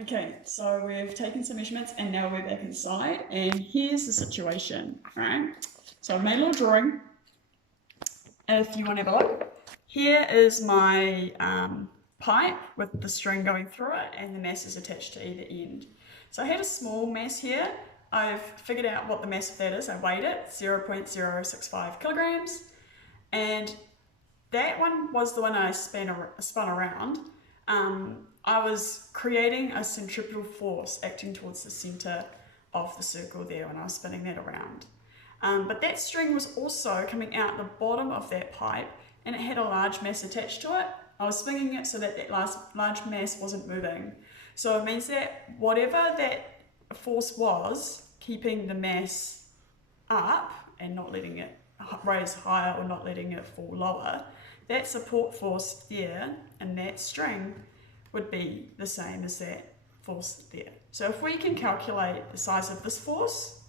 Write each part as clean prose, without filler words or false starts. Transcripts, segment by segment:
Okay, so we've taken some measurements and now we're back inside, and here's the situation, right? So I've made a little drawing. If you want to have a look, here is my pipe with the string going through it, and the mass is attached to either end. So I had a small mass here. I've figured out what the mass of that is. I weighed it, 0.065 kilograms, and that one was the one I spun around. I was creating a centripetal force acting towards the center of the circle there when I was spinning that around. But that string was also coming out the bottom of that pipe, and it had a large mass attached to it. I was swinging it so that that large mass wasn't moving. So it means that whatever that force was, keeping the mass up and not letting it raise higher or not letting it fall lower, that support force there and that string would be the same as that force there. So if we can calculate the size of this force,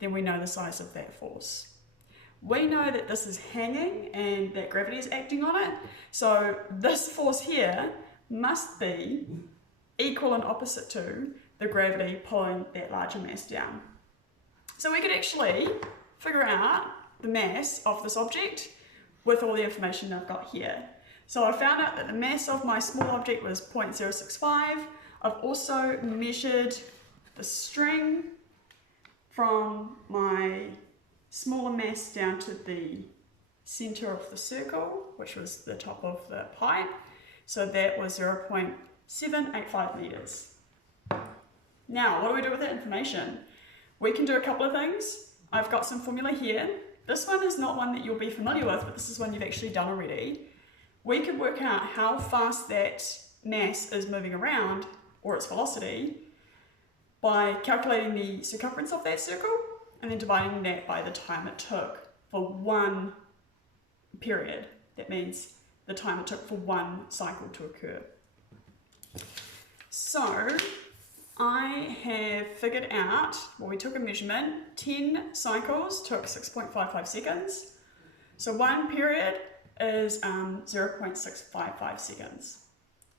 then we know the size of that force. We know that this is hanging and that gravity is acting on it. So this force here must be equal and opposite to the gravity pulling that larger mass down. So we could actually figure out the mass of this object with all the information I've got here. So I found out that the mass of my small object was 0.065. I've also measured the string from my smaller mass down to the center of the circle, which was the top of the pipe. So that was 0.785 meters. Now, what do we do with that information? We can do a couple of things. I've got some formula here. This one is not one that you'll be familiar with, but this is one you've actually done already. We can work out how fast that mass is moving around, or its velocity, by calculating the circumference of that circle and then dividing that by the time it took for one period. That means the time it took for one cycle to occur. So I have figured out, well, we took a measurement, 10 cycles took 6.55 seconds. So one period is 0.655 seconds.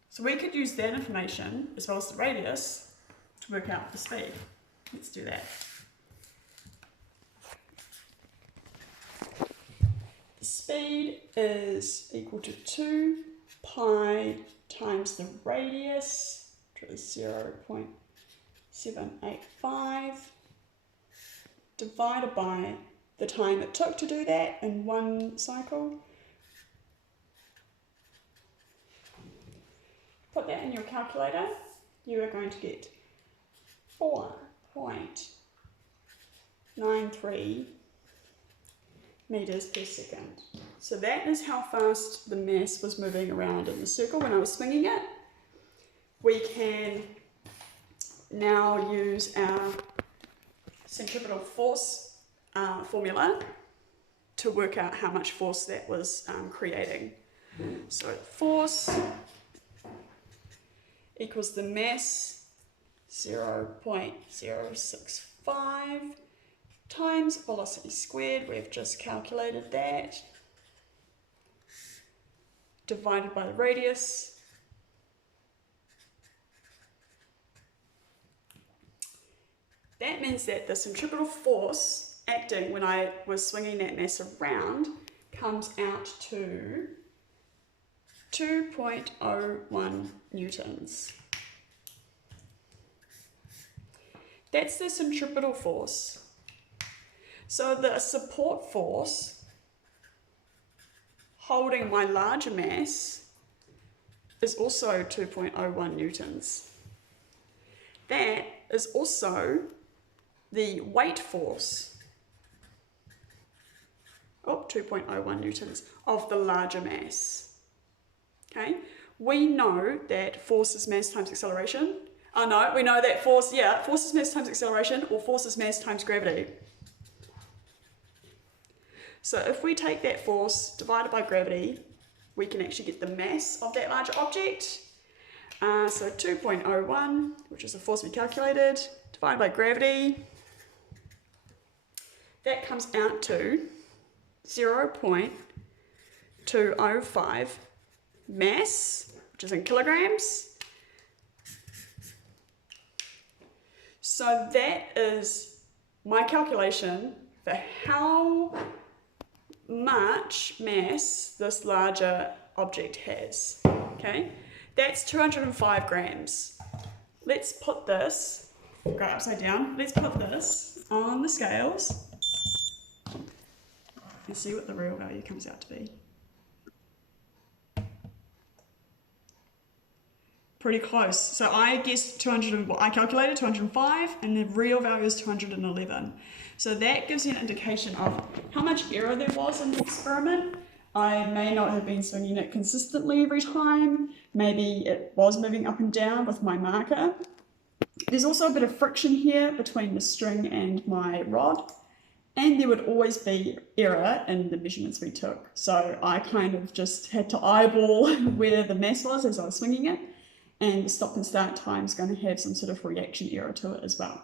So we could use that information as well as the radius to work out the speed. Let's do that. The speed is equal to 2 pi times the radius, which is 0.785, divided by the time it took to do that in one cycle. Put that in your calculator, you are going to get 4.93 meters per second. So that is how fast the mass was moving around in the circle when I was swinging it. We can now use our centripetal force formula to work out how much force that was creating. So force equals the mass 0.065 times velocity squared, we've just calculated that, divided by the radius. That means that the centripetal force acting when I was swinging that mass around comes out to 2.01 newtons. That's the centripetal force. So the support force holding my larger mass is also 2.01 newtons. That is also the weight force, 2.01 newtons, of the larger mass. Okay, we know that force is mass times acceleration. Oh no, we know that force is mass times acceleration, or force is mass times gravity. So if we take that force divided by gravity, we can actually get the mass of that larger object. So 2.01, which is the force we calculated, divided by gravity, that comes out to 0.205 mass, which is in kilograms, So that is my calculation for how much mass this larger object has, okay? That's 205 grams. Let's put this, go upside down, let's put this on the scales and see what the real value comes out to be. Pretty close. So I guessed I calculated 205 and the real value is 211. So that gives you an indication of how much error there was in the experiment. I may not have been swinging it consistently every time. Maybe it was moving up and down with my marker. There's also a bit of friction here between the string and my rod. And there would always be error in the measurements we took. So I kind of just had to eyeball where the mass was as I was swinging it. And the stop and start time is going to have some sort of reaction error to it as well.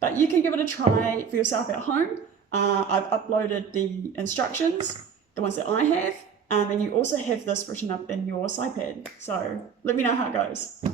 But you can give it a try for yourself at home. I've uploaded the instructions, the ones that I have, and you also have this written up in your SciPad. So let me know how it goes.